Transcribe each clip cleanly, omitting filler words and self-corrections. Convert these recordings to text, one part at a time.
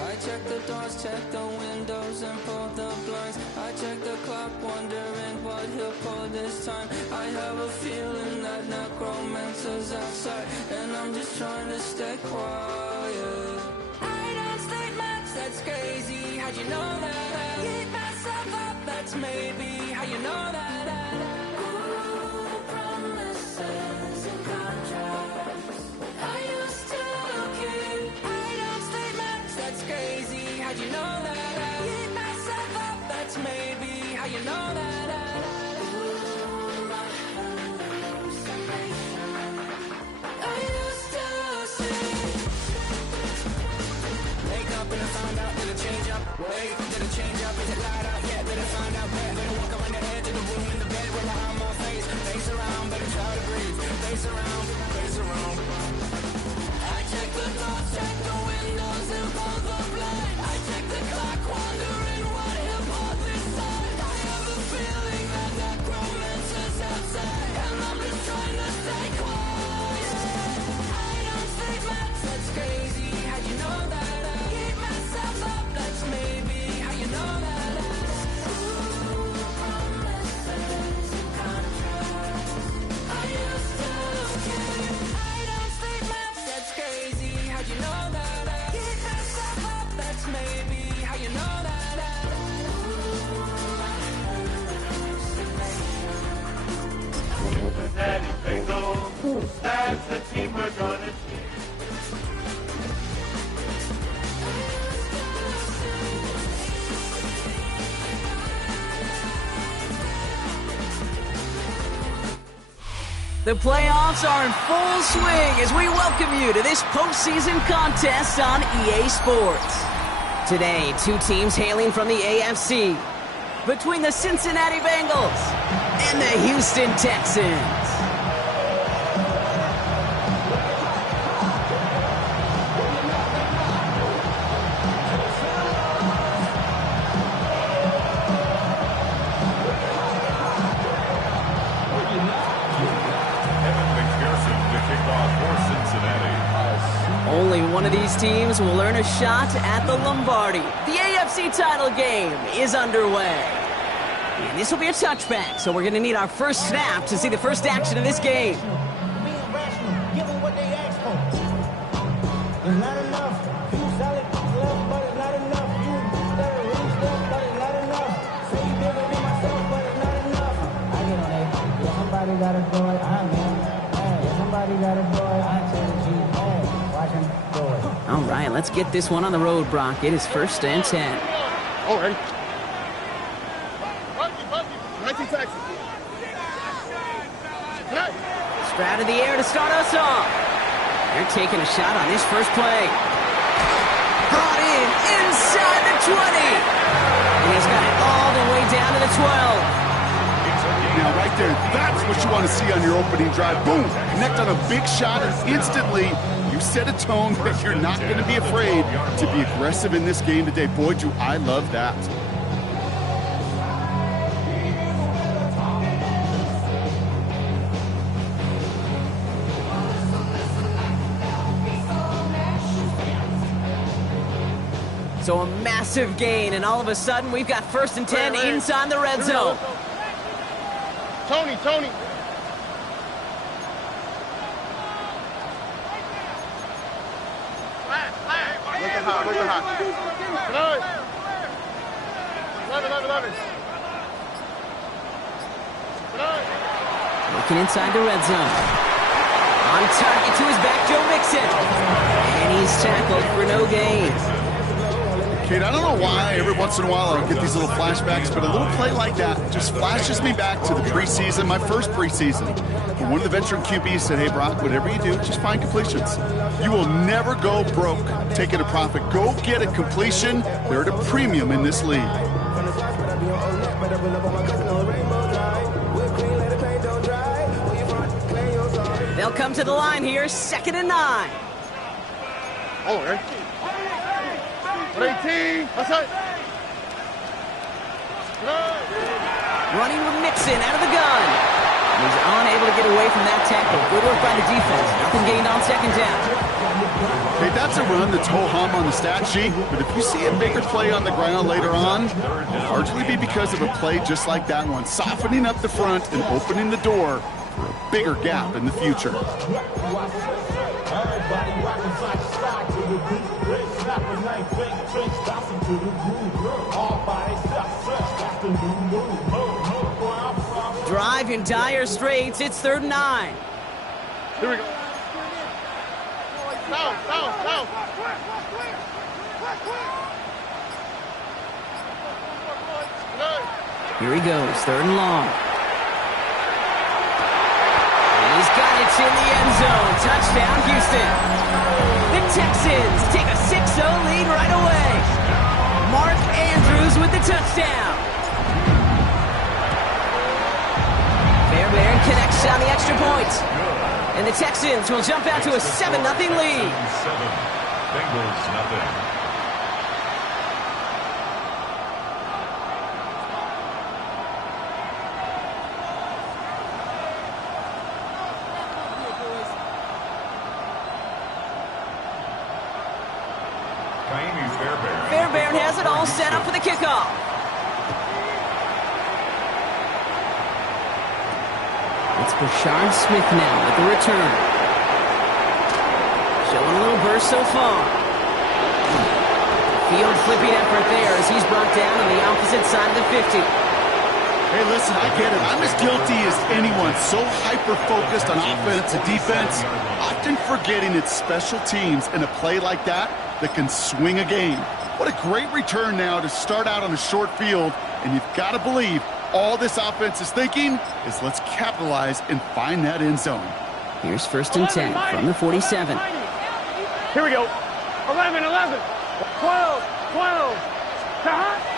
I check the doors, check the windows, and pull the blinds. I check the clock, wondering what he'll pull this time. I have a feeling that necromancer's outside, and I'm just trying to stay quiet. I don't state much, that's crazy. How'd you know that? I keep myself up, that's maybe how you know that. Ooh, promises and contracts. I used to keep. I don't state much, that's crazy. How'd you know that? I keep myself up, that's maybe how you know that. Ooh, my hallucination. I used to see. Wake up and I found out, did it change up? Wait, did it change up? Is it light out? Yeah, did it find out? Where? Better walk around the edge of the room in the bed with my arm on face. Face around, better try to breathe. Face around, face around. I check the doors, check the windows, and pull the blind. I check the clock, wondering what he'll pull this time. I have a feeling that necromancer's outside, and I'm just trying to stay quiet. I don't say much, that's crazy. How'd you know that? I keep myself up, that's maybe how you know that. Ooh, promises and contracts. I used to keep. I don't say much, that's crazy. How'd you know that? I keep myself up, that's maybe how you know that. Daddy Bingo, that's the team we're gonna cheer. The playoffs are in full swing as we welcome you to this postseason contest on EA Sports. Today, two teams hailing from the AFC, between the Cincinnati Bengals and the Houston Texans. Only one of these teams will earn a shot at the Lombardi. The AFC title game is underway. And this will be a touchback, so we're going to need our first snap to see the first action of this game. Being rational, give them what they ask for. It's not enough. You solid left, but it's not enough. You better reach left, but it's not enough. Say you bigger than myself, but it's not enough. I get on that. Yeah, somebody gotta do it. I'm in. Yeah, somebody gotta do it. I tell you, hey, watch him do it. All right, let's get this one on the road, Brock. It is 1st and 10. All right. 19 Texas. Stroud in the air to start us off. They're taking a shot on this first play. Brought in inside the 20. And he's got it all the way down to the 12. Now, right there, that's what you want to see on your opening drive. Boom! Connect on a big shot, and instantly you set a tone that you're not going to be afraid to be aggressive in this game today. Boy, do I love that. So a massive gain, and all of a sudden we've got 1st and 10 inside the red zone. Tony. Looking hot. Love it. Looking inside the red zone. On target to his back, Joe Mixon. And he's tackled for no gain. Kate, I don't know why every once in a while I get these little flashbacks, but a little play like that just flashes me back to the preseason, my first preseason. And one of the veteran QBs said, hey, Brock, whatever you do, just find completions. You will never go broke taking a profit. Go get a completion. They're at a premium in this league. They'll come to the line here, 2nd and 9. All right. 18. That's it. Running with Mixon out of the gun. He's unable to get away from that tackle. Good work by the defense. Nothing gained on 2nd down. Okay, that's a run that's ho-hum on the stat sheet, but if you see a bigger play on the ground later on, it'll largely be because of a play just like that one, softening up the front and opening the door for a bigger gap in the future. Drive in dire straits. It's 3rd and 9. Here we go. No. Here he goes, 3rd and long. And he's got it in the end zone. Touchdown, Houston. The Texans take a 6-0 lead right away. Mark Andrews with the touchdown. Fairbairn connects on the extra point. And the Texans will jump out to a 7-0 lead. Bengals nothing. Fairbairn has it all set up for the kickoff. It's Brashard Smith now at the return. Showing a little burst so far. Field flipping effort there as he's brought down on the opposite side of the 50. Hey, listen, I get it. I'm as guilty as anyone. So hyper-focused on offense and defense, often forgetting it's special teams in a play like that can swing a game. What a great return now to start out on a short field, and you've got to believe all this offense is thinking is let's capitalize and find that end zone. Here's 1st and 10 from the 47. Here we go. 11. 12.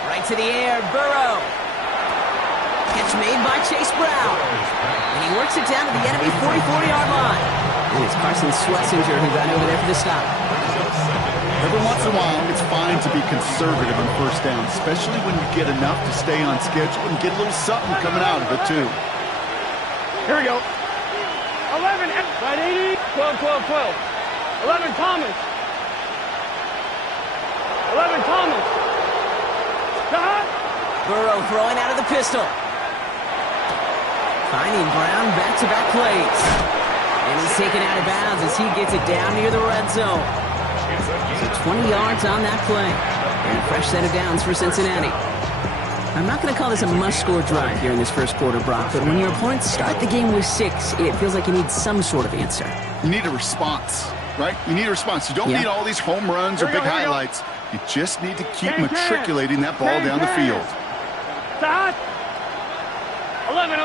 Right to the air, Burrow. Catch made by Chase Brown. And he works it down to the enemy 44-yard line. And it's Carson Schlesinger who got over there for the stop. Every once in a while, it's fine to be conservative on 1st down, especially when you get enough to stay on schedule and get a little something coming out of it, too. Here we go. 11. Right 80. 12. 11 Thomas. 11 Thomas. Burrow throwing out of the pistol. Finding Brown back-to-back plays. And he's taken out of bounds as he gets it down near the red zone. So 20 yards on that play. And a fresh set of downs for Cincinnati. I'm not going to call this a must-score drive here in this first quarter, Brock, but when your opponents start the game with 6, it feels like you need some sort of answer. You need a response, right? You need a response. You don't need all these home runs or big highlights. You just need to keep matriculating that ball down the field. 11.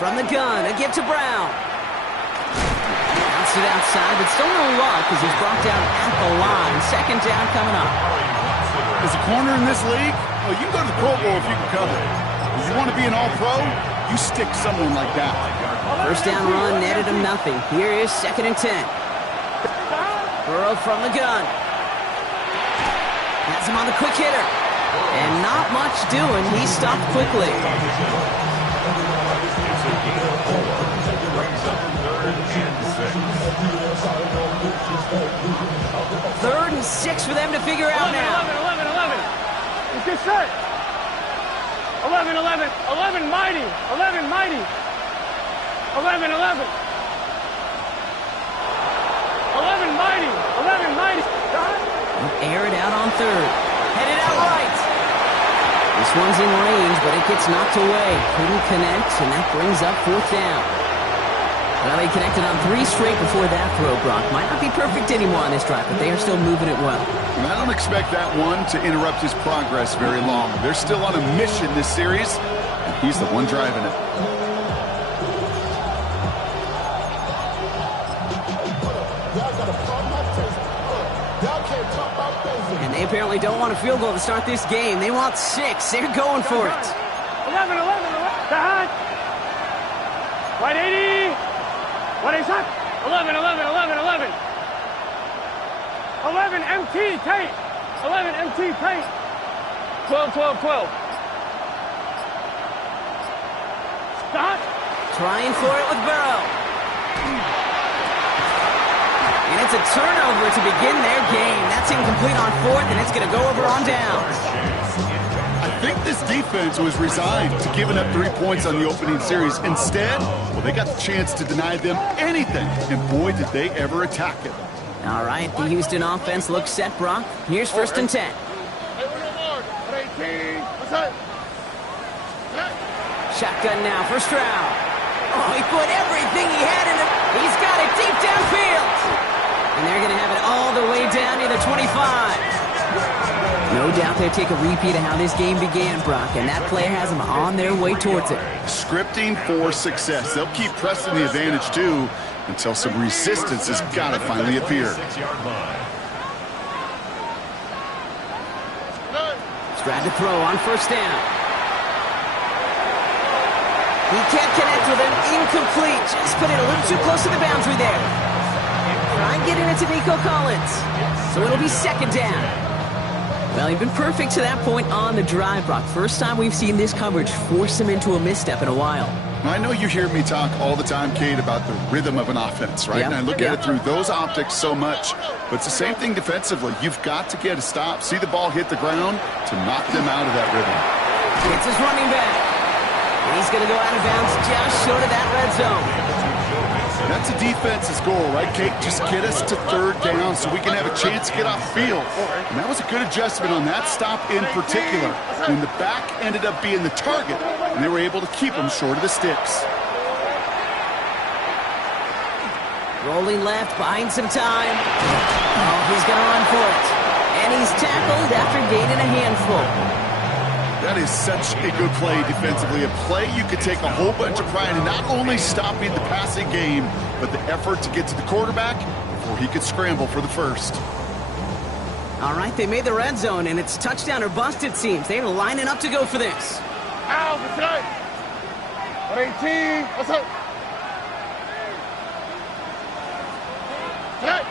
From the gun, a give to Brown. Bounced it outside, but still no luck as he's brought down at the line. 2nd down coming up. As a corner in this league, well, you can go to the Pro Bowl if you can cover. If you want to be an all-pro, you stick someone like that. 1st down run netted him nothing. Here is 2nd and 10. Burrow from the gun. Has him on the quick hitter. And not much doing. He stopped quickly. Third and 6 for them to figure out now. 11. It's good set. 11. 11 mighty. 11 mighty. 11. 11 mighty. 11 mighty. Air it out on 3rd. Headed out right. This one's in range, but it gets knocked away. Couldn't connect, and that brings up 4th down. Well, they connected on 3 straight before that throw, Brock. Might not be perfect anymore on this drive, but they are still moving it well. And I don't expect that one to interrupt his progress very long. They're still on a mission this series, and he's the one driving it. And they apparently don't want a field goal to start this game. They want 6. They're going for it. 11. Right 80. What is that? 11. 11 MT Tate. 11 MT Tate. 12. Stop. Trying for it with Burrow. And it's It's a turnover to begin their game. That's incomplete on fourth, and it's going to go over on downs. I think this defense was resigned to giving up 3 points on the opening series. Instead, well, they got the chance to deny them anything, and boy, did they ever attack it. All right, the Houston offense looks set, Brock. Here's 1st and 10. Shotgun now for Stroud. Oh, he put everything he had in it. He's got it deep downfield. And they're going to have it all the way down near the 25. No doubt they'll take a repeat of how this game began, Brock, and that play has them on their way towards it. Scripting for success. They'll keep pressing the advantage, too, until some resistance has got to finally appear. Stroud to throw on 1st down. He can't connect with him. Incomplete. Just put it a little too close to the boundary there. Try and get it into Nico Collins. So it'll be 2nd down. Well, he's been perfect to that point on the drive, Brock. First time we've seen this coverage force him into a misstep in a while. I know you hear me talk all the time, Kate, about the rhythm of an offense, right? Yep. And I look at it through those optics so much. But it's the same thing defensively. You've got to get a stop, see the ball hit the ground to knock them out of that rhythm. It's his running back. And he's going to go out of bounds just short of that red zone. That's a defense's goal, right, Kate? Just get us to 3rd down so we can have a chance to get off field. And that was a good adjustment on that stop in particular, when the back ended up being the target, and they were able to keep him short of the sticks. Rolling left, buying some time. Oh, he's going to run for it. And he's tackled after gaining a handful. That is such a good play defensively. A play you could take a whole bunch of pride in not only stopping the passing game, but the effort to get to the quarterback before he could scramble for the first. All right, they made the red zone, and it's touchdown or bust, it seems. They're lining up to go for this. Out, what's up? 18, what's up? Tonight.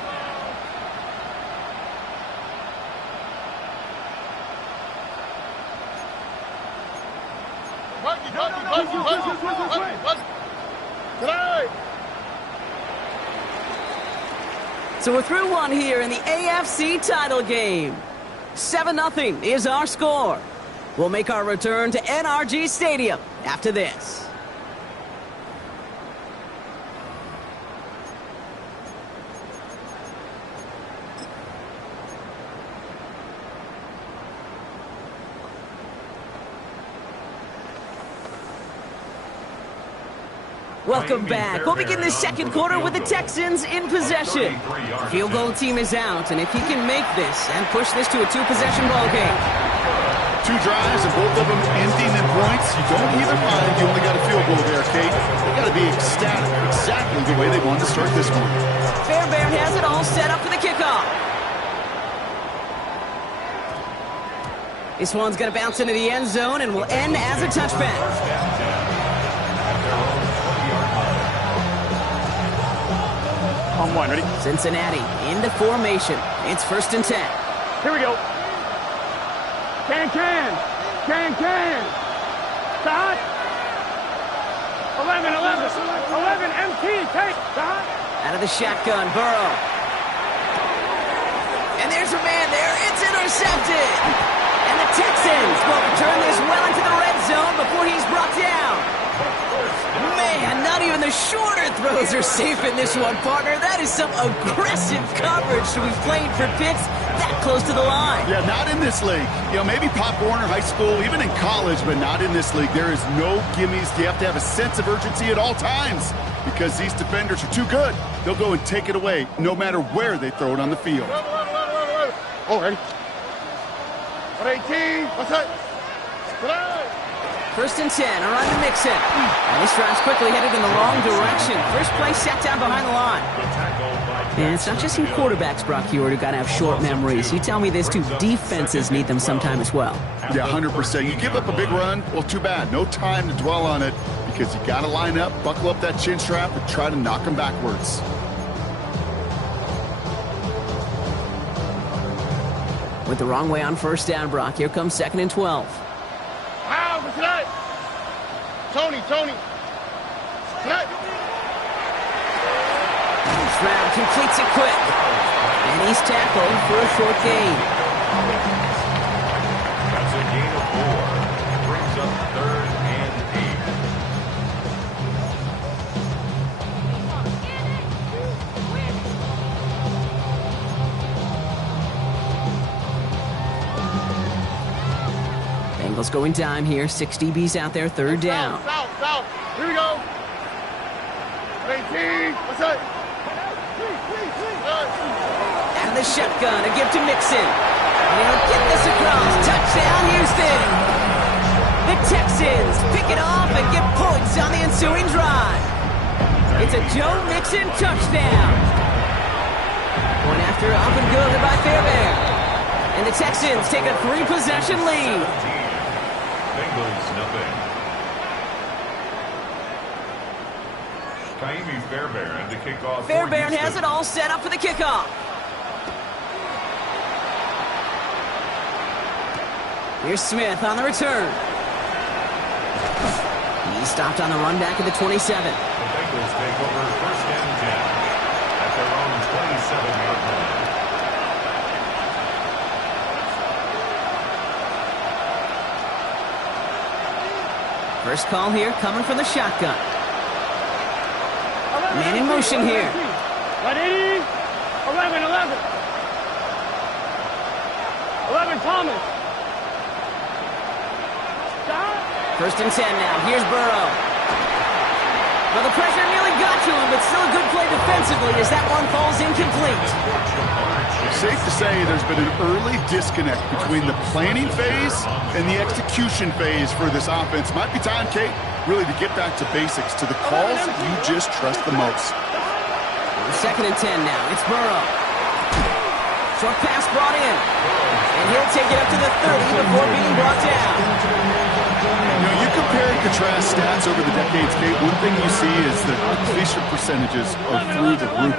So we're through one here in the AFC title game. 7-0 is our score. We'll make our return to NRG Stadium after this. Welcome back. We'll begin the 2nd quarter with the Texans in possession. Field goal team is out, and if he can make this and push this to a 2-possession ball game. 2 drives and both of them ending in points. You don't even mind you only got a field goal there, Kate. They got to be ecstatic, exactly the way they wanted to start this one. Fairbairn has it all set up for the kickoff. This one's going to bounce into the end zone and will end as a touchback. On 1, ready? Cincinnati in the formation. It's 1st and 10. Here we go. Can. Stop. 11, MT, take. Stop. Out of the shotgun, Burrow. And there's a man there. It's intercepted. And the Texans will return this well into the red zone before he's brought down. Man, not even the shorter throws are safe in this one, partner. That is some aggressive coverage to be playing for picks that close to the line. Yeah, not in this league. You know, maybe Pop Warner High School, even in college, but not in this league. There is no gimmies. You have to have a sense of urgency at all times because these defenders are too good. They'll go and take it away no matter where they throw it on the field. All ready. 18, what's up? 1st and 10, around the mix-in. And this drive's quickly headed in the wrong direction. First play set down behind the line. And it's not just some quarterbacks, Brock Heward, who got to have short memories. You tell me this too, defenses need them sometime as well. Yeah, 100%. You give up a big run, well, too bad. No time to dwell on it because you got to line up, buckle up that chin strap, and try to knock them backwards. Went the wrong way on 1st down, Brock. Here comes 2nd and 12. Wow, what's that? Tony. route, completes it quick. And he's tackled for a short gain. That's a gain of 4. Brings up 3rd and 8. Bengals going dime here. 6 DBs out there, 3rd down. South. Here we go. 18. What's up? Out of the shotgun, a gift to Mixon. And he'll get this across. Touchdown, Houston. The Texans pick it off and get points on the ensuing drive. It's a Joe Mixon touchdown. Going after up and good by Fairbairn. And the Texans take a 3-possession lead. Bengals nothing. Kaimi Fairbairn to kick off. Fairbairn has it all set up for the kickoff. Here's Smith on the return. He stopped on the run back at the 27. The Bengals take over 1st and 10 at their own 27-yard line. First call here coming from the shotgun. Man in motion here. 180, 11. 11 Thomas. 1st and 10 now. Here's Burrow. Well, the pressure nearly got to him, but still a good play defensively as that one falls incomplete. Safe to say there's been an early disconnect between the planning phase and the execution phase for this offense. Might be time, Kate, really to get back to basics, to the calls that you just trust the most. 2nd and 10 now. It's Burrow. Short pass brought in. And he'll take it up to the 30 before being brought down. You know, you compare and contrast stats over the decades, Kate. One thing you see is the completion percentages are through the roof.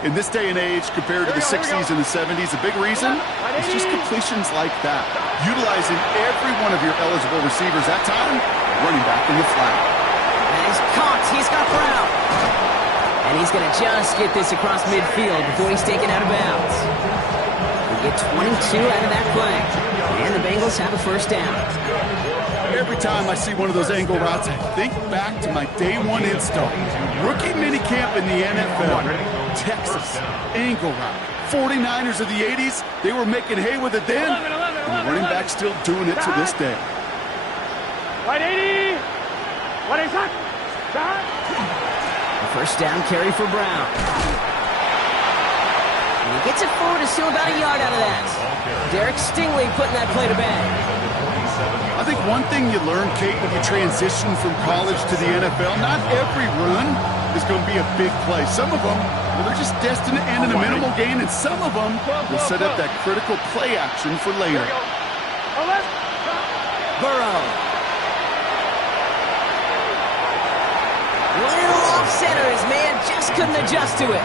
In this day and age, compared to the 60s and the 70s, a big reason is just completions like that. Utilizing every one of your eligible receivers that time, running back in the flat. And he's caught. He's got Brown. And he's going to just get this across midfield before he's taken out of bounds. We get 22 out of that play. And the Bengals have a 1st down. Every time I see one of those angle routes, I think back to my day 1 install. Rookie minicamp in the NFL. Texas, angle route. 49ers of the 80s, they were making hay with it then. And the running back's still doing it to this day. 180. What is that? The 1st down carry for Brown. And he gets it forward to still about a yard out of that. Derek Stingley putting that play to bed. I think one thing you learn, Kate, when you transition from college to the NFL, not every run is going to be a big play. Some of them, well, they're just destined to end in a minimal gain, and some of them will set up that critical play action for later. Burrow. Little off center. His man just couldn't adjust to it.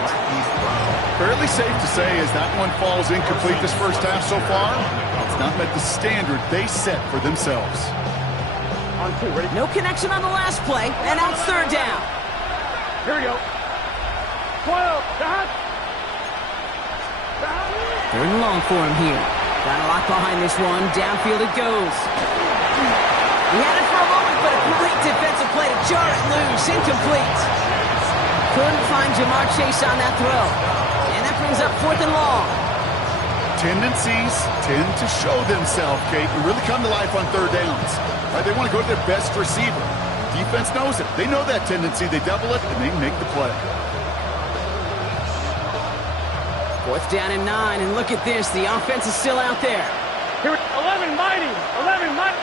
Fairly safe to say as that one falls incomplete this first half so far, it's not met the standard they set for themselves. No connection on the last play, and now it's 3rd down. Here we go. 12. 3rd and long for him here. Got a lot behind this one. Downfield it goes. He had it for a moment, but a great defensive play to jar it loose. Incomplete. Couldn't find Jamar Chase on that throw. And that brings up 4th and long. Tendencies tend to show themselves, Kate, and really come to life on 3rd downs. Right? They want to go to their best receiver. Defense knows it. They know that tendency. They double it, and they make the play. 4th down and 9, and look at this. The offense is still out there. Here, 11 mighty. 11 mighty.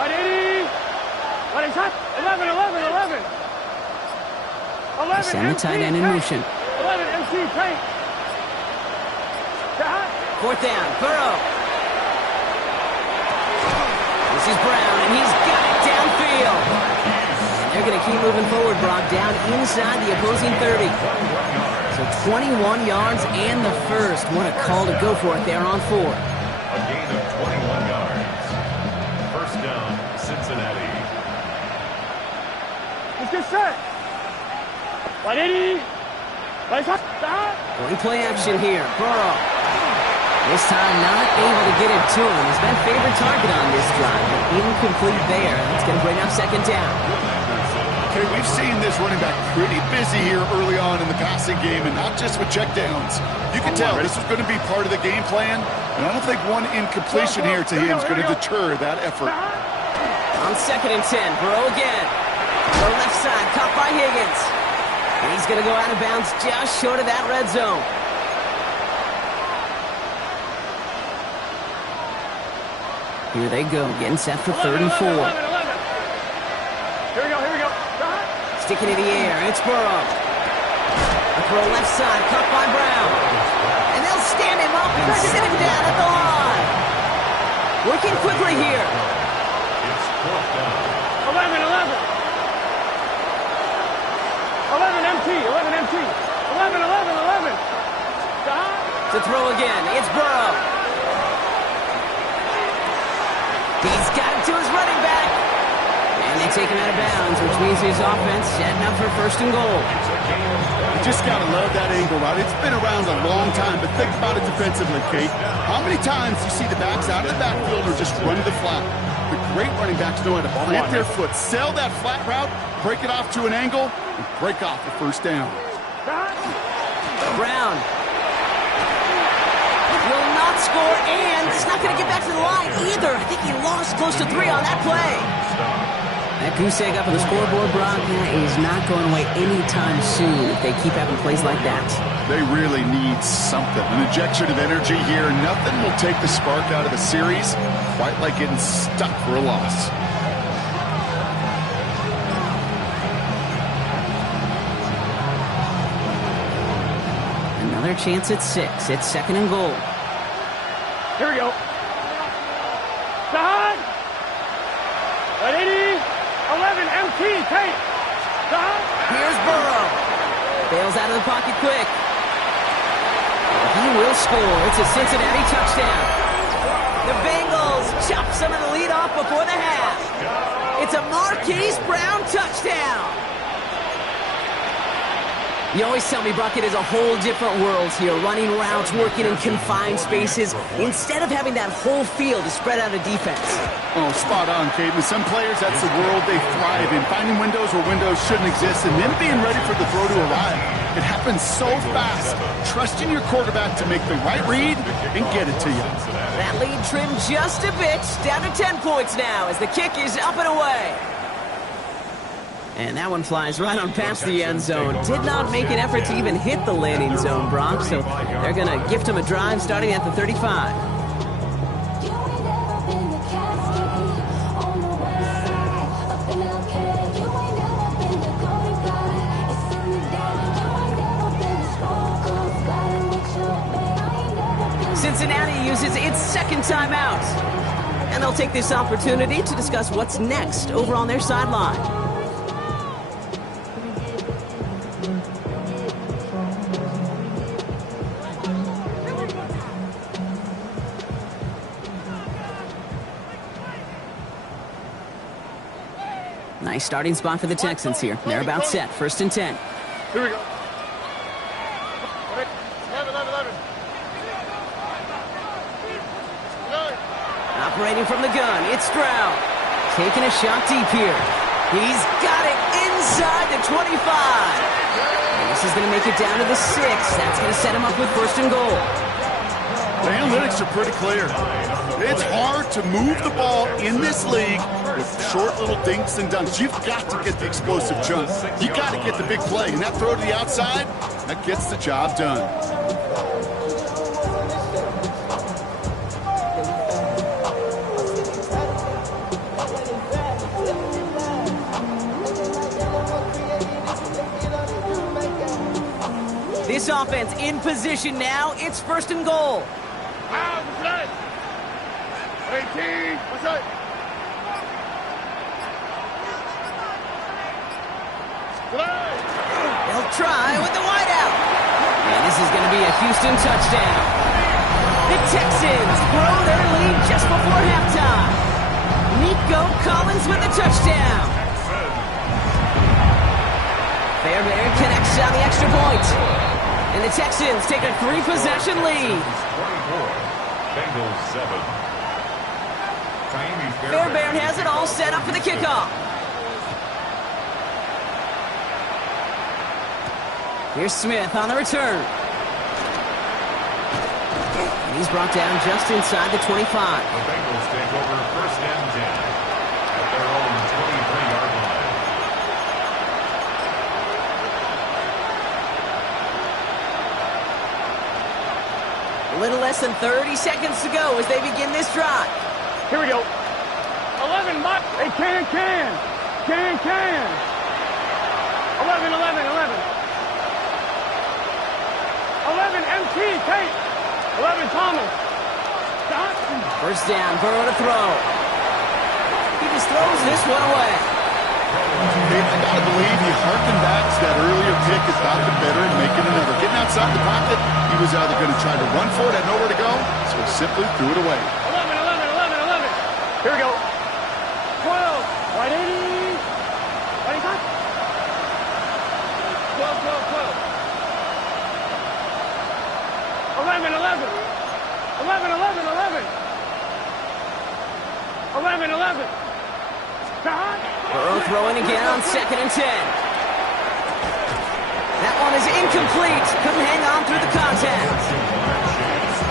180. What is that? 11. 11. Send the tight end in motion. 11 MC Tank. 4th down, Burrow. This is Brown, and he's got it downfield. And they're going to keep moving forward, Brock, down inside the opposing 30. So 21 yards and the 1st. What a call to go for it there on 4. A gain of 21 yards. 1st down, Cincinnati. Let's get set. 180. Going play action here. Burrow. This time not able to get it to him. He's been favorite target on this drive, but incomplete there. That's going to bring up second down. Okay, we've seen this running back pretty busy here early on in the passing game, and not just with checkdowns. You can tell this was going to be part of the game plan, and I don't think one incompletion here to him is going to deter that effort. On 2nd and 10, Burrow again. The left side, caught by Higgins. And he's going to go out of bounds just short of that red zone. Here they go, getting set for 3rd and 4. Here we go. Sticking in the air, it's Burrow. A throw left side, caught by Brown. And they'll stand him up and sit him down at the line. Working quickly here. It's 4th down. 11 MT. 11. To throw again, it's Burrow. He's got it to his running back. And they take him out of bounds, which means his offense setting up for 1st and goal. You just got to love that angle, right? It's been around a long time, but think about it defensively, Kate. How many times do you see the backs out of the backfield or just run to the flat? The great running backs know how to plant their foot, sell that flat route, break it off to an angle, and break off the 1st down. Brown will not score, and he's not going to get back to the line either. I think he lost close to 3 on that play. That goose egg up on the scoreboard, Brock, is not going away anytime soon if they keep having plays like that. They really need something. An injection of energy here. Nothing will take the spark out of a series quite like getting stuck for a loss. Another chance at 6. It's 2nd and goal. Here we go. Side. 11 MT. Tate. Side. Here's Burrow. Bails out of the pocket quick. He will score. It's a Cincinnati touchdown. The Bengals chop some of the lead off before the half. It's a Marquise Brown touchdown. You always tell me, Brock, it is a whole different world here, running routes, working in confined spaces, instead of having that whole field to spread out a defense. Oh, spot on, Kate. With some players, that's the world they thrive in, finding windows where windows shouldn't exist, and then being ready for the throw to arrive. It happens so fast. Trusting your quarterback to make the right read and get it to you. That lead trimmed just a bit, down to 10 points now as the kick is up and away. And that one flies right on past the end zone. Did not make an effort to even hit the landing zone, Brock, so they're going to gift him a drive starting at the 35. Cincinnati uses its 2nd timeout. And they'll take this opportunity to discuss what's next over on their sideline. Nice starting spot for the Texans here. They're about set. 1st and 10. Here we go. 11. Operating from the gun, it's Stroud. Taking a shot deep here. He's got it inside the 25. And this is going to make it down to the 6. That's going to set him up with 1st and goal. The analytics are pretty clear. It's hard to move the ball in this league with short little dinks and dunks. You've got to get the explosive jump. You've got to get the big play. And that throw to the outside, that gets the job done. This offense in position now. It's 1st and goal. 18. What's up? They'll try with the wideout. And this is going to be a Houston touchdown. The Texans grow their lead just before halftime. Nico Collins with the touchdown. Fairbairn connects on the extra point. And the Texans take a 3-possession lead. 24. Bengals 7. Fairbairn has it all set up for the kickoff. Here's Smith on the return. And he's brought down just inside the 25. The Bengals take over first and 10 at their own 23-yard line. A little less than 30 seconds to go as they begin this drive. Here we go. 11, Buck. Hey, can. 11. 11. 11, MT, Tate. 11, Thomas. Johnson. First down, Burrow to throw. He just throws this one away. Dave, I gotta believe he harkened back to that earlier pick, got the better and making another. Getting outside the pocket, he was either going to try to run for it, had nowhere to go, so he simply threw it away. 11. Here we go. 12. Right 80. Right hot. 12. 11. 11. Stop. Burrow throwing again on 2nd and 10. That one is incomplete. Couldn't hang on through the contact.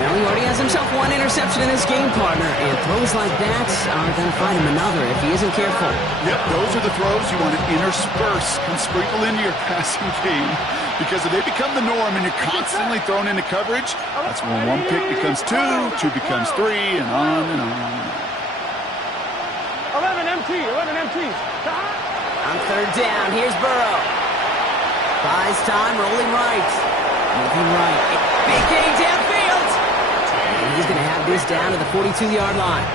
Now he already has himself one interception in his game, partner, and throws like that are going to find him another if he isn't careful. Yep, those are the throws you want to intersperse and sprinkle into your passing game, because if they become the norm and you're constantly thrown into coverage, that's when one pick becomes two becomes three, and on and on. 11 MT. On 3rd down, here's Burrow. Buys time, rolling right. Moving right. Big game downfield. And he's going to have this down to the 42-yard line.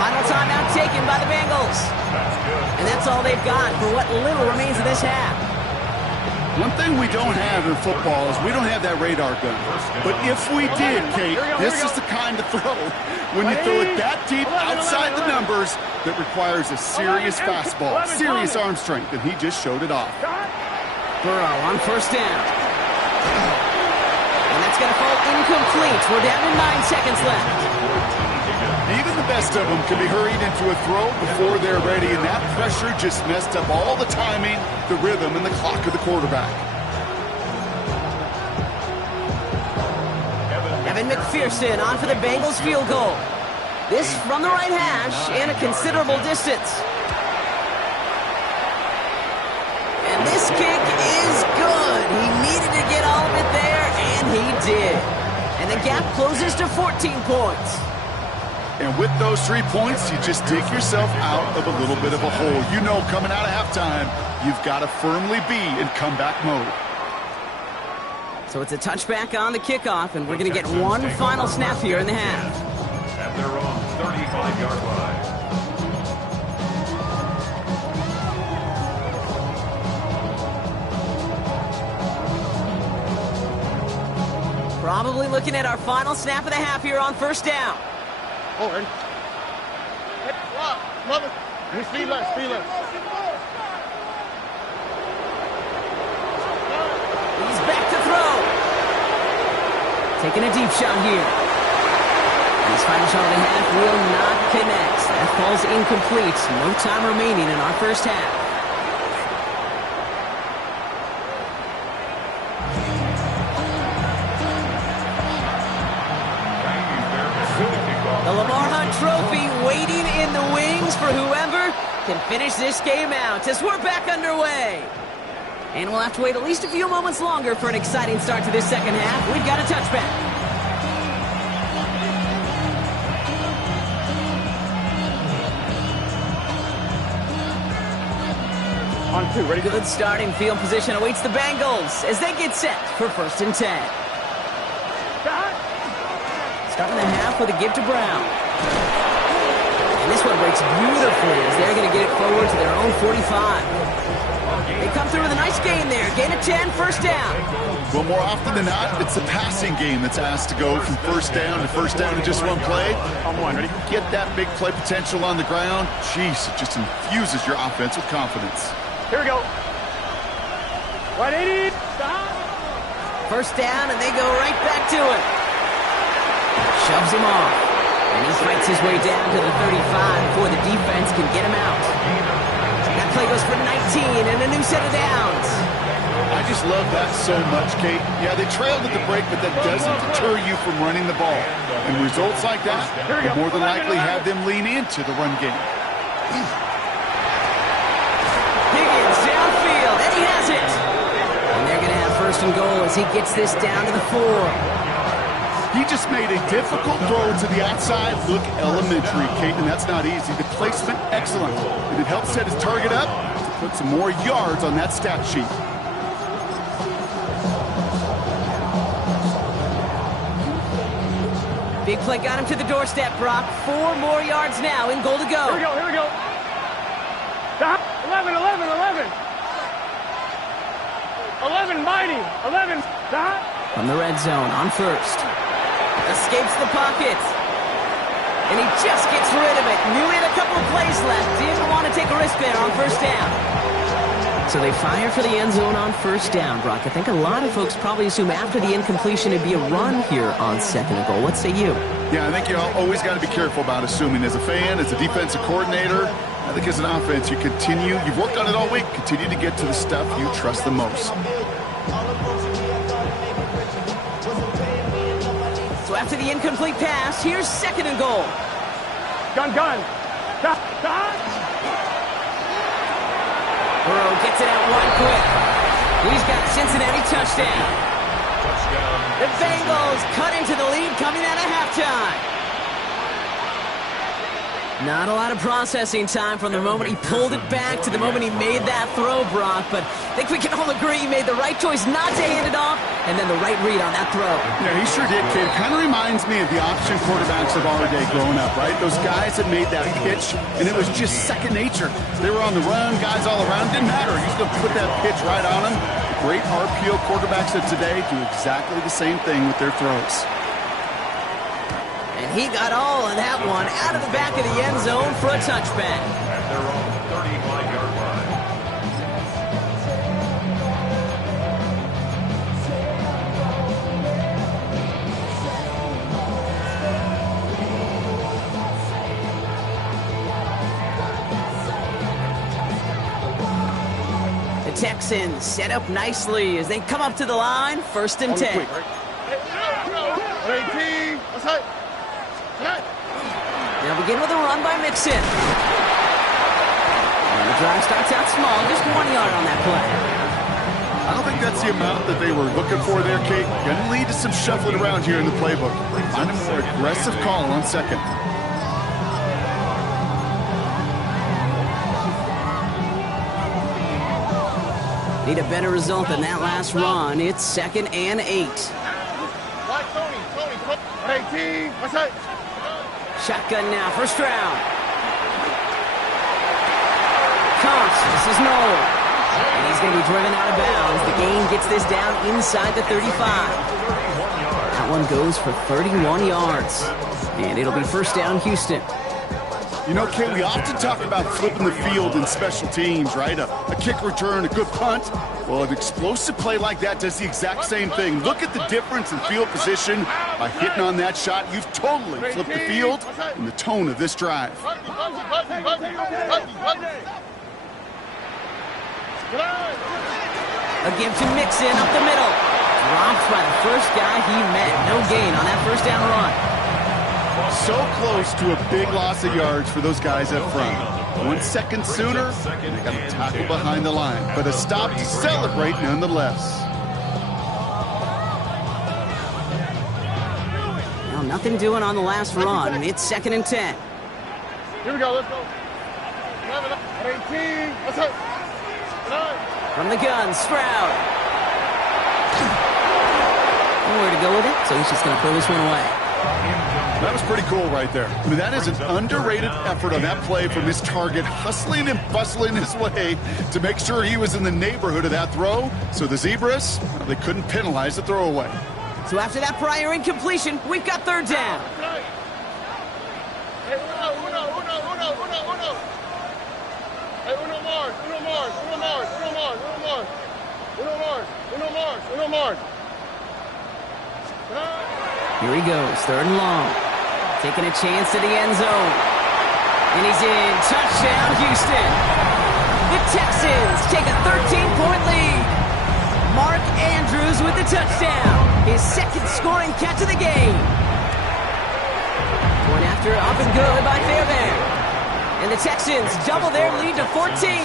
Final timeout taken by the Bengals. And that's all they've got for what little remains of this half. One thing we don't have in football is we don't have that radar gun. But if we did, Kate, this is the kind of throw, when you throw it that deep outside the numbers, that requires a serious fastball, serious arm strength, and he just showed it off. Burrow on 1st down. And that's going to fall incomplete. We're down to 9 seconds left. Even the best of them can be hurried into a throw before they're ready, and that pressure just messed up all the timing, the rhythm, and the clock of the quarterback. Evan McPherson on for the Bengals field goal. This from the right hash and a considerable distance. And this kick is good. He needed to get all of it there, and he did. And the gap closes to 14 points. And with those 3 points, you just dig yourself out of a little bit of a hole. You know, coming out of halftime, you've got to firmly be in comeback mode. So it's a touchback on the kickoff, and we're going to get one final snap here in the half. At their own 35-yard line. Probably looking at our final snap of the half here on 1st down. Oh, ready? Hey, wow, mother. Speed left. He's back to throw. Taking a deep shot here. His final shot of the half will not connect. That falls incomplete. No time remaining in our 1st half. The Lamar Hunt Trophy waiting in the wings for whoever can finish this game out as we're back underway. And we'll have to wait at least a few moments longer for an exciting start to this 2nd half. We've got a touchback. On 2, ready? Good starting field position awaits the Bengals as they get set for 1st and 10. Starting the half with a give to Brown. And this one breaks beautifully as they're going to get it forward to their own 45. They come through with a nice gain there. Gain of 10, 1st down. Well, more often than not, it's the passing game that's asked to go from 1st down in just one play. On 1, ready? Get that big play potential on the ground. Jeez, it just infuses your offense with confidence. Here we go. Right 80. Stop. First down, and they go right back to it. Shoves him off. And he fights his way down to the 35 before the defense can get him out. That play goes for 19 and a new set of downs. I just love that so much, Kate. Yeah, they trailed at the break, but that doesn't deter you from running the ball. And results like that will more than likely have them lean into the run game. Higgins downfield, and he has it. And they're going to have first and goal as he gets this down to the 4. He just made a difficult throw to the outside look elementary, Kate, and that's not easy. The placement, excellent. And it helps set his target up to put some more yards on that stat sheet. Big play got him to the doorstep, Brock. 4 more yards now in goal to go. Here we go. 11, mighty. 11, From the red zone on first. Escapes the pocket. And he just gets rid of it. Knew he had a couple of plays left. Didn't want to take a risk there on first down. So they fire for the end zone on first down, Brock. I think a lot of folks probably assume after the incompletion it'd be a run here on second and goal. What say you? Yeah, I think you always got to be careful about assuming. As a fan, as a defensive coordinator, I think as an offense, you've worked on it all week, continue to get to the stuff you trust the most. So after the incomplete pass, here's second and goal. Gun. Burrow gets it out wide quick. He's got a Cincinnati touchdown. The Bengals cut into the lead coming out of halftime. Not a lot of processing time from the moment he pulled it back to the moment he made that throw, Brock. But I think we can all agree he made the right choice not to hand it off, and then the right read on that throw. Yeah, he sure did, kid. Kind of reminds me of the option quarterbacks of our day growing up, right? Those guys that made that pitch, and it was just second nature. They were on the run, guys all around. Didn't matter. He's going to put that pitch right on them. Great RPO quarterbacks of today do exactly the same thing with their throws. And he got all of that one out of the back of the end zone for a touchback. At their own 35-yard line. The Texans set up nicely as they come up to the line, first and 10. They'll begin with a run by Mixon. And the drive starts out small, just 1 yard on that play. I don't think that's the amount that they were looking for there, Kate. Going to lead to some shuffling around here in the playbook. Find a more aggressive call on second. Need a better result than that last run. It's 2nd and 8. Hey, team. What's that? Shotgun now, first round. Counts, this is Noel. And he's going to be driven out of bounds. The gain gets this down inside the 35. That one goes for 31 yards. And it'll be first down, Houston. You know, Kate, we often talk about flipping the field in special teams, right? A kick return, a good punt. Well, an explosive play like that does the exact same thing. Look at the difference in field position by hitting on that shot. You've totally flipped the field and the tone of this drive. A give to Mixon up the middle. Dropped by the first guy he met. No gain on that first down run. So close to a big loss of yards for those guys up front. 1 second sooner, and they got a tackle behind the line. But a stop to celebrate nonetheless. Well, nothing doing on the last run. It's 2nd and 10. Here we go. Let's go. 18. What's up? From the gun, Stroud. Nowhere to go with it, so he's just going to throw this one away. That was pretty cool right there. I mean, that is an underrated effort on that play from his target, hustling and bustling his way to make sure he was in the neighborhood of that throw. So the Zebras, well, they couldn't penalize the throwaway. So after that prior incompletion, we've got third down. Uno more. Here he goes, 3rd and long. Taking a chance to the end zone. And he's in. Touchdown, Houston. The Texans take a 13-point lead. Mark Andrews with the touchdown. His 2nd scoring catch of the game. Point after up and good by Fairbairn. And the Texans double their lead to 14. 31.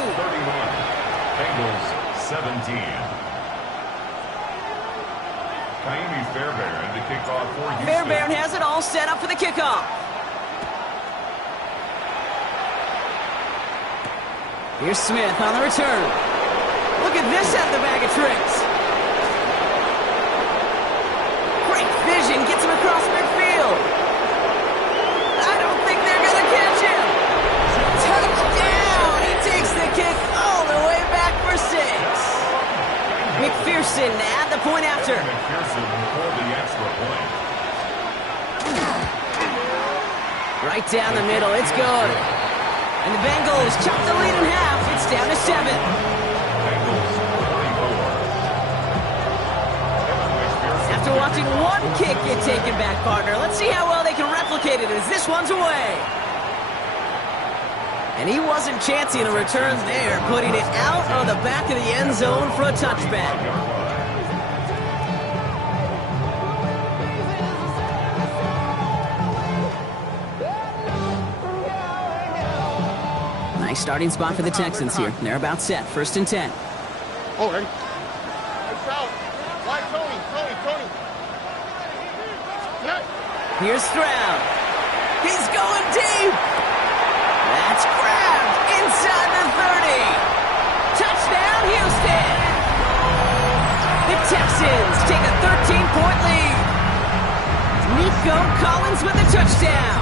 Bengals 17. Kaimi Fairbairn to kick off for Houston. Fairbairn has it all set up for the kickoff. Here's Smith on the return. Look at this out of the bag of tricks. Great vision, gets him across midfield. I don't think they're going to catch him. Touchdown! He takes the kick all the way back for 6. McPherson at the point after. McPherson for the extra point. Right down the middle, it's good. And the Bengals chop the lead in half. It's down to 7. Bengals 44. After watching one kick get taken back, partner, let's see how well they can replicate it as this one's away. And he wasn't chancing a return there, putting it out of the back of the end zone for a touchback. Nice starting spot for the Texans here. They're about set. 1st and 10. Oh, ready? Why, Tony? Here's Stroud. He's going deep. That's grabbed inside the 30. Touchdown, Houston. The Texans take a 13-point lead. Nico Collins with the touchdown.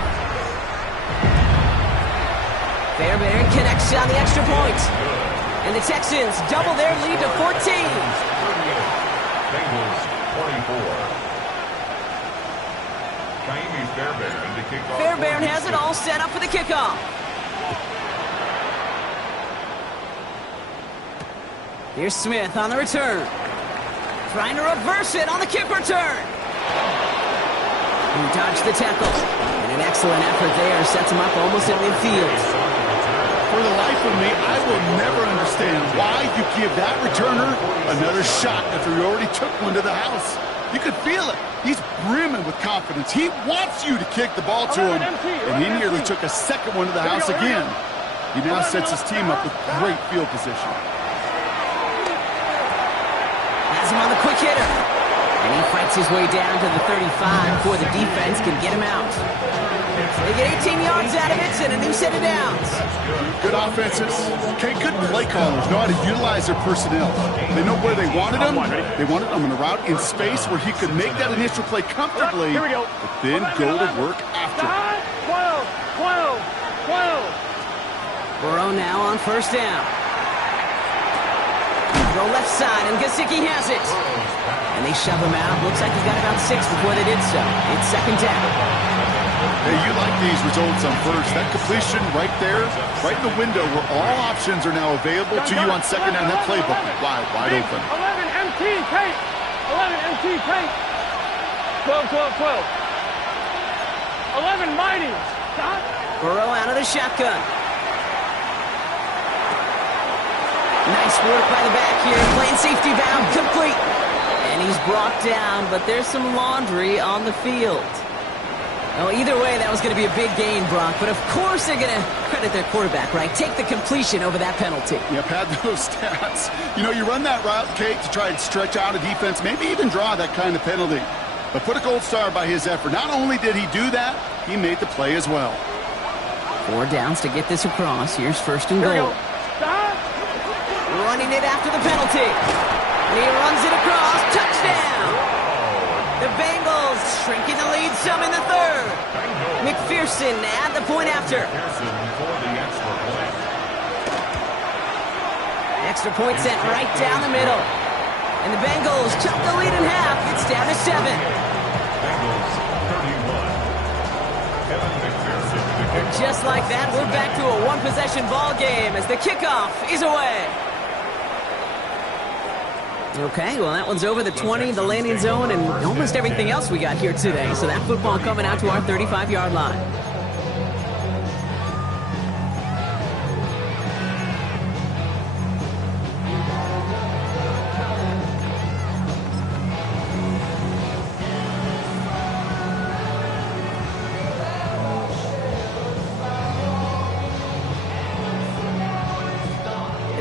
Fairbairn connects on the extra point. And the Texans double their lead to 14. Bengals 24. Kaimi Fairbairn to kick off. Fairbairn has it all set up for the kickoff. Here's Smith on the return. Trying to reverse it on the kick return. He dodged the tackle. And an excellent effort there sets him up almost at midfield. For the life of me, I will never understand why you give that returner another shot after he already took one to the house. You could feel it. He's brimming with confidence. He wants you to kick the ball to him, and he nearly took a 2nd one to the house again. He now sets his team up with great field position. Has him on the quick hitter. And he fights his way down to the 35 before the defense can get him out. They get 18 yards out of it and a new set of downs. Good offenses. Okay, good play callers know how to utilize their personnel. They know where they wanted him. They wanted him in a route in space where he could make that initial play comfortably, but then go to work after. 12. Burrow now on 1st down. Go left side, and Gesicki has it. And they shove him out. Looks like he got about 6 before they did so. It's 2nd down. Hey, you like these results on 1st. That completion right there, right in the window where all options are now available to you on 2nd down. That playbook is wide open. 11 MT Kate. 11 MT Kate. 12. 11 Mighty. Stop. Burrow out of the shotgun. Nice work by the back here. Playing safety valve complete. And he's brought down, but there's some laundry on the field. Well, either way, that was going to be a big gain, Brock. But of course they're going to credit their quarterback, right? Take the completion over that penalty. Yep, had those stats. You know, you run that route, Kate, to try and stretch out a defense, maybe even draw that kind of penalty. But put a gold star by his effort. Not only did he do that, he made the play as well. 4 downs to get this across. Here's 1st and goal. Running it after the penalty. And he runs it across. Touchdown! The Bengals shrinking the lead some in the 3rd. McPherson at the point after. Extra point sent right down the middle. And the Bengals chop the lead in half. It's down to 7. Bengals 31. And just like that, we're back to a one-possession ball game as the kickoff is away. Okay, well, that one's over the 20, the landing zone, and almost everything else we got here today. So that football coming out to our 35-yard line.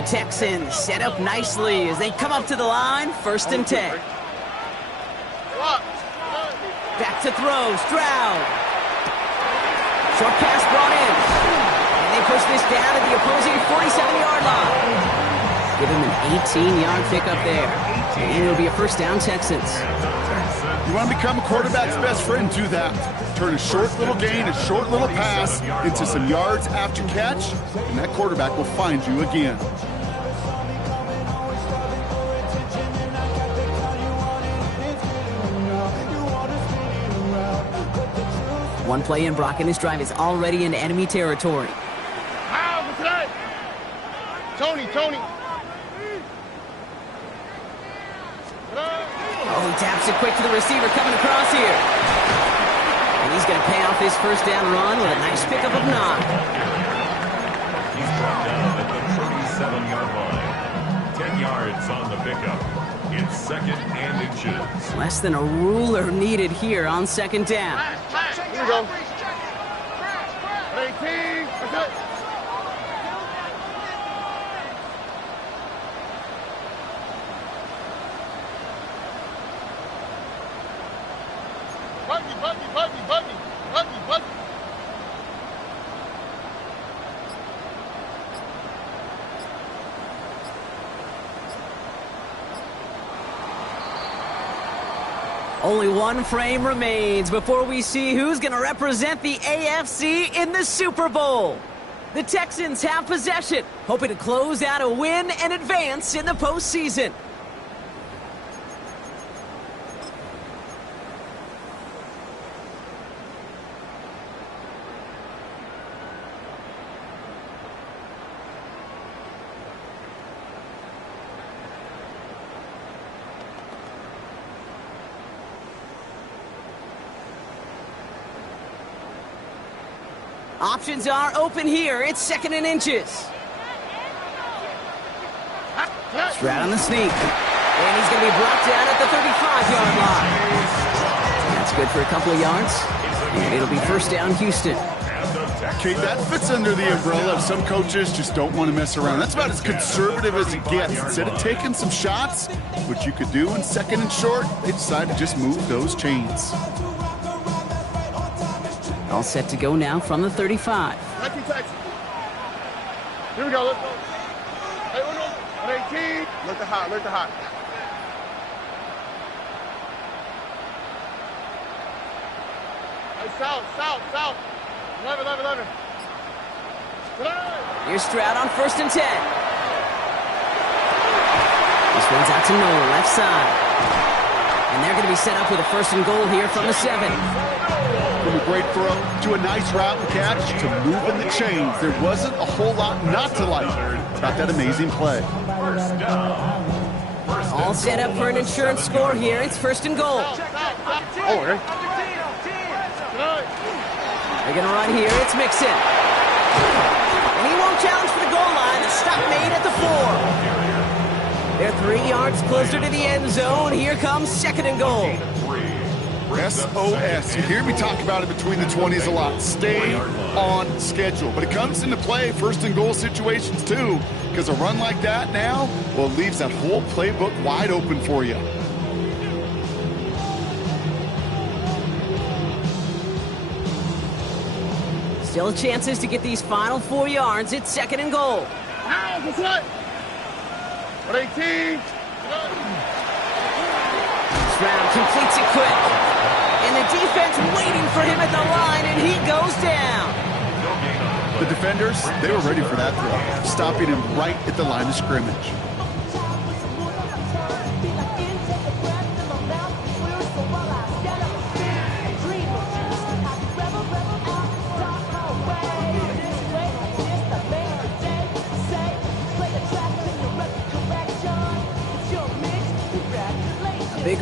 Texans set up nicely as they come up to the line, 1st and 10. Back to throw, Stroud. Short pass brought in. And they push this down to the opposing 47-yard line. Give him an 18-yard pickup there. And it'll be a 1st down, Texans. You want to become a quarterback's best friend, do that. Turn a short little gain, a short little pass into some yards after catch, and that quarterback will find you again. One play in, Brock, and this drive is already in enemy territory. Tony. Oh, he taps it quick to the receiver coming across here. And he's going to pay off his 1st down run with a nice pickup of 9. He's brought down at the 37-yard line. 10 yards on the pickup. It's 2nd and inches. Less than a ruler needed here on 2nd down. Here we go. 18. That's it. Buggy. Only one frame remains before we see who's going to represent the AFC in the Super Bowl. The Texans have possession, hoping to close out a win and advance in the postseason. Options are open here. It's 2nd and inches. Stroud on the sneak. And he's going to be brought down at the 35-yard line. That's good for a couple of yards. And it'll be 1st down, Houston. Okay, that fits under the umbrella of some coaches just don't want to mess around. That's about as conservative as it gets. Instead of taking some shots, which you could do in 2nd and short, they decide to just move those chains. All set to go now from the 35. Here we go. Let's go. Hey, 18. Look the hot. Hey, south. 11. Here's Stroud on 1st and 10. This one's out to Nolan, left side. And they're going to be set up with a 1st and goal here from the 7. From a great throw to a nice route and catch to moving the chains. There wasn't a whole lot not to like about that amazing play. All set up for an insurance score here. It's 1st and goal. Oh, okay. They're going to run here. It's Mixon. And he won't challenge for the goal line. The stop made at the 4. They're 3 yards closer to the end zone. Here comes 2nd and goal. SOS. You hear me talk about it between the 20s a lot. Stay on schedule. But it comes into play 1st and goal situations too, because a run like that now, well, it leaves that whole playbook wide open for you. Still chances to get these final 4 yards. It's 2nd and goal. What 18? Stroud completes it quick. And the defense waiting for him at the line, and he goes down. The defenders, they were ready for that throw, stopping him right at the line of scrimmage.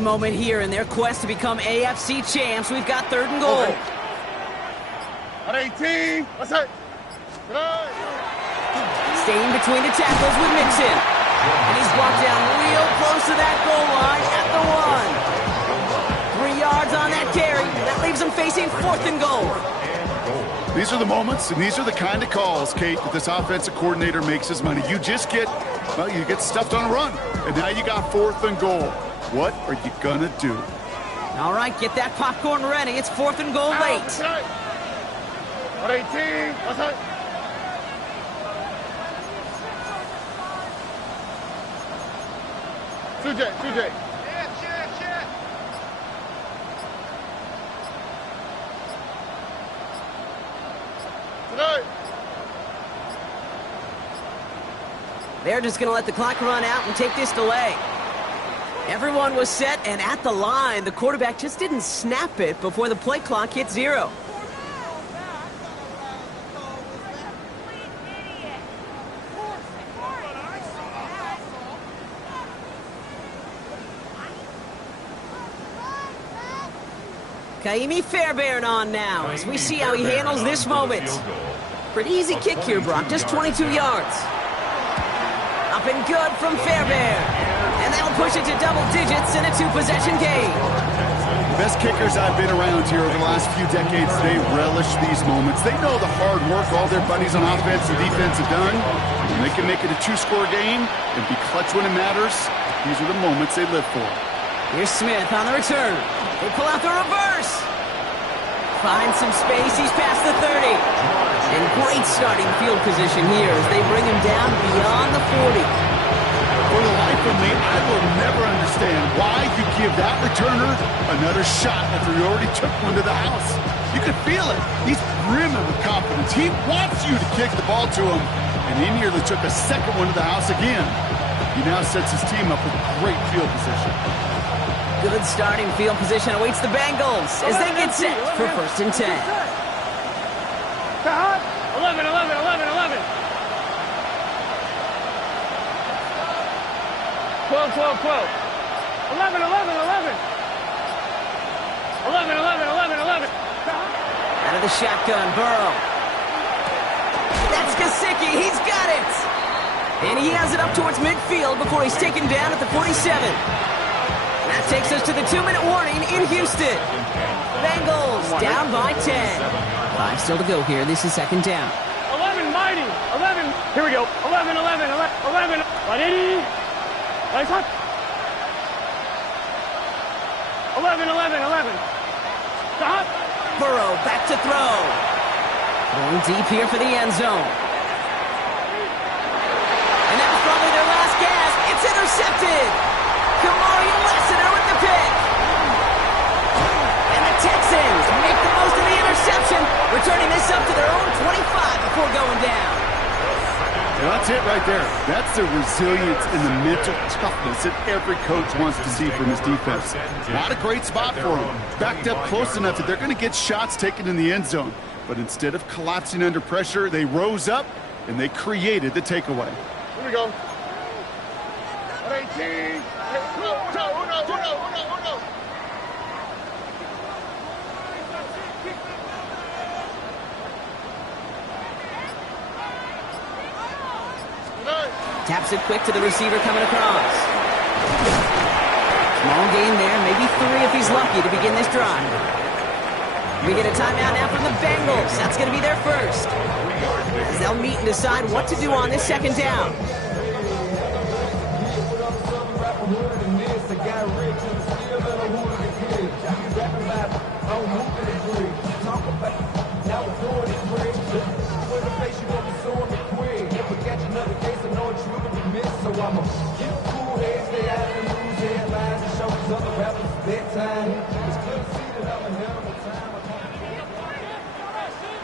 moment here in their quest to become AFC champs. We've got 3rd and goal. At 18. What's that? Staying between the tackles with Mixon. And he's brought down real close to that goal line at the 1. 3 yards on that carry. That leaves him facing 4th and goal. These are the moments, and these are the kind of calls, Kate, that this offensive coordinator makes his money. You just get, well, you get stuffed on a run, and now you got 4th and goal. What are you gonna do? All right, get that popcorn ready. It's 4th and goal late. At 18. What's that? CJ. They're just going to let the clock run out and take this delay. Everyone was set and at the line. The quarterback just didn't snap it before the play clock hit 0. Kaimi Fairbairn on now as we see how he handles this moment. Pretty easy kick here, Brock, just 22 yards. Up and good from Fairbairn. And that'll push it to double digits in a 2-possession game. The best kickers I've been around here over the last few decades, they relish these moments. They know the hard work all their buddies on offense and defense have done. And they can make it a 2-score game and be clutch when it matters. These are the moments they live for. Here's Smith on the return. They pull out the reverse. Finds some space. He's past the 30. And great starting field position here as they bring him down beyond the 40. For the life of me, I will never understand why you give that returner another shot after he already took one to the house. You can feel it. He's brimming with confidence. He wants you to kick the ball to him. And he nearly took a second one to the house again. He now sets his team up with great field position. Good starting field position awaits the Bengals as they get set for 1st and 10. 11. 12. 11. 11. Out of the shotgun, Burrow. That's Gesicki. He's got it. And he has it up towards midfield before he's taken down at the 47. That takes us to the 2-minute warning in Houston. Bengals down by 10. 5 still to go here. This is 2nd down. 11, mighty. 11. Here we go. 11. 11. Nice hot. 11. Stop. Burrow back to throw. Going deep here for the end zone. And that was probably their last gasp. It's intercepted. Kamari Lassiter with the pick. And the Texans make the most of the interception, returning this up to their own 25 before going down. Yeah, that's it right there. That's the resilience and the mental toughness that every coach wants to see from his defense. Not a great spot for them. Backed up close enough that they're going to get shots taken in the end zone. But instead of collapsing under pressure, they rose up and they created the takeaway. Here we go. 18. Uno. Taps it quick to the receiver coming across. Small gain there, maybe 3 if he's lucky to begin this drive. We get a timeout now from the Bengals. That's going to be their first. As they'll meet and decide what to do on this 2nd down.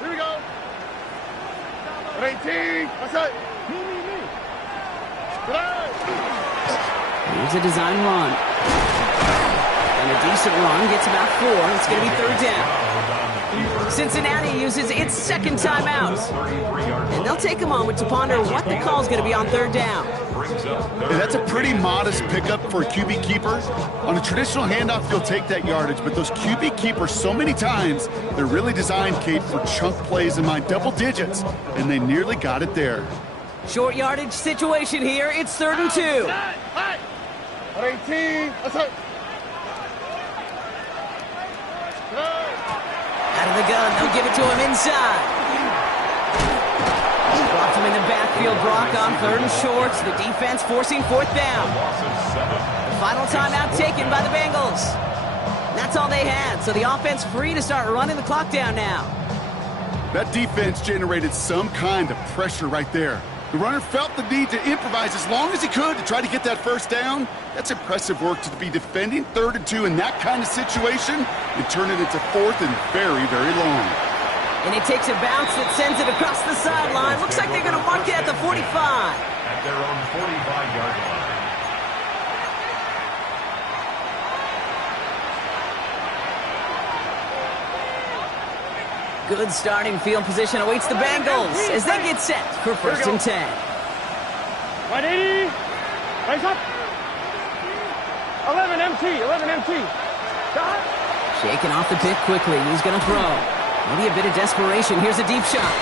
Here we go. 18. What's that? Here's a design run. And a decent run gets about 4. It's going to be 3rd down. Cincinnati uses its 2nd timeout. And they'll take a moment to ponder what the call is going to be on 3rd down. brings up third. And that's a pretty modest pickup for a QB keeper. On a traditional handoff, you'll take that yardage, but those QB keepers, so many times, they're really designed, Kate, for chunk plays in my double digits, and they nearly got it there. Short yardage situation here. It's 3rd and 2. 18. Out of the gun, they'll give it to him inside. Blocked him in the backfield, Brock on 3rd and short. The defense forcing 4th down. Loss of 7. The final timeout taken by the Bengals. That's all they had, so the offense free to start running the clock down now. That defense generated some kind of pressure right there. The runner felt the need to improvise as long as he could to try to get that first down. That's impressive work to be defending 3rd and 2 in that kind of situation and turn it into 4th and very, very long. And it takes a bounce that sends it across the sideline. Looks like they're going to mark it at the 45. At their own 45-yard line. Good starting field position awaits the Bengals as they get set for 1st and 10. 180. Raise up. 11 MT. Shot. Shaking off the pick quickly. He's going to throw. Maybe a bit of desperation. Here's a deep shot.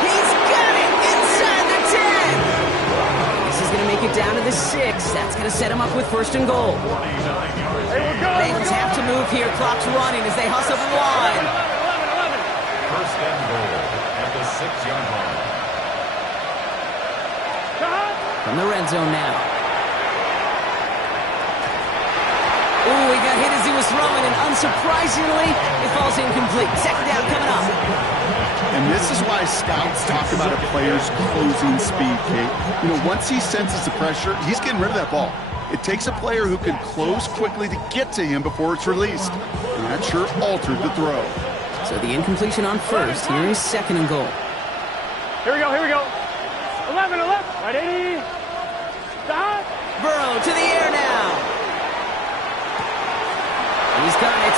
He's got it inside the 10. This is going to make it down to the 6. That's going to set him up with 1st and goal. 49 yards. Bengals have to move here. Clock's running as they hustle the line. 1st and goal at the 6-yard line. From the red zone now. Ooh, he got hit as he was throwing, and unsurprisingly, it falls incomplete. 2nd down coming up. And this is why scouts talk about a player's closing speed, Kate. You know, once he senses the pressure, he's getting rid of that ball. It takes a player who can close quickly to get to him before it's released. And that sure altered the throw. So the incompletion on 1st. Here is 2nd and goal. Here we go. 11. 180. Stop. Burrow to the air now. He's got it.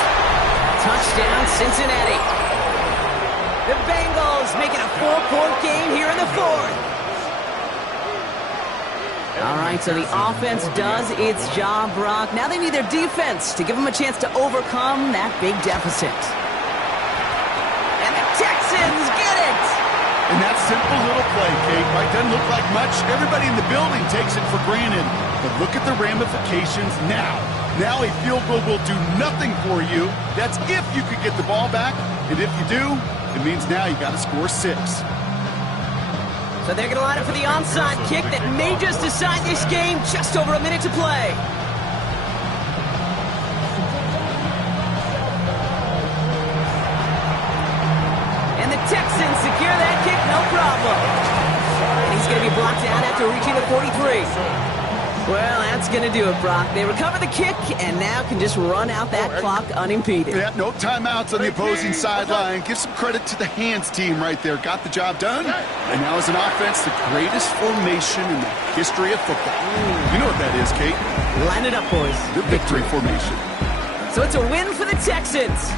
Touchdown, Cincinnati. The Bengals making a 4-point game here in the 4th. All right, so the offense does its job, Brock. Now they need their defense to give them a chance to overcome that big deficit. And the Texans get it! And that simple little play, Kate, right? Doesn't look like much. Everybody in the building takes it for granted. But look at the ramifications now. Now a field goal will do nothing for you. That's if you could get the ball back. And if you do, it means now you got to score 6. So they're going to line up for the onside kick that may just decide this game. Just over a minute to play. And the Texans secure that kick, no problem. And he's going to be blocked out after reaching the 43. Well, that's going to do it, Brock. They recover the kick and now can just run out that clock unimpeded. Yeah, no timeouts on the opposing sideline. Give some credit to the hands team right there. Got the job done. And now as an offense, the greatest formation in the history of football. You know what that is, Kate? Line it up, boys. The victory formation. So it's a win for the Texans.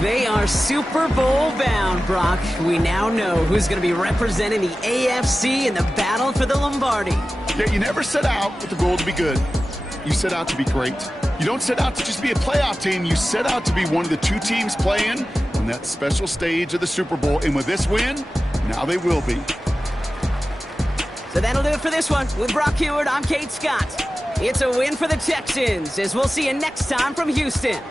They are Super Bowl bound, Brock. We now know who's going to be representing the AFC in the battle for the Lombardi. Yeah, you never set out with the goal to be good. You set out to be great. You don't set out to just be a playoff team. You set out to be one of the 2 teams playing on that special stage of the Super Bowl. And with this win, now they will be. So that'll do it for this one. With Brock Heward, I'm Kate Scott. It's a win for the Texans, as we'll see you next time from Houston.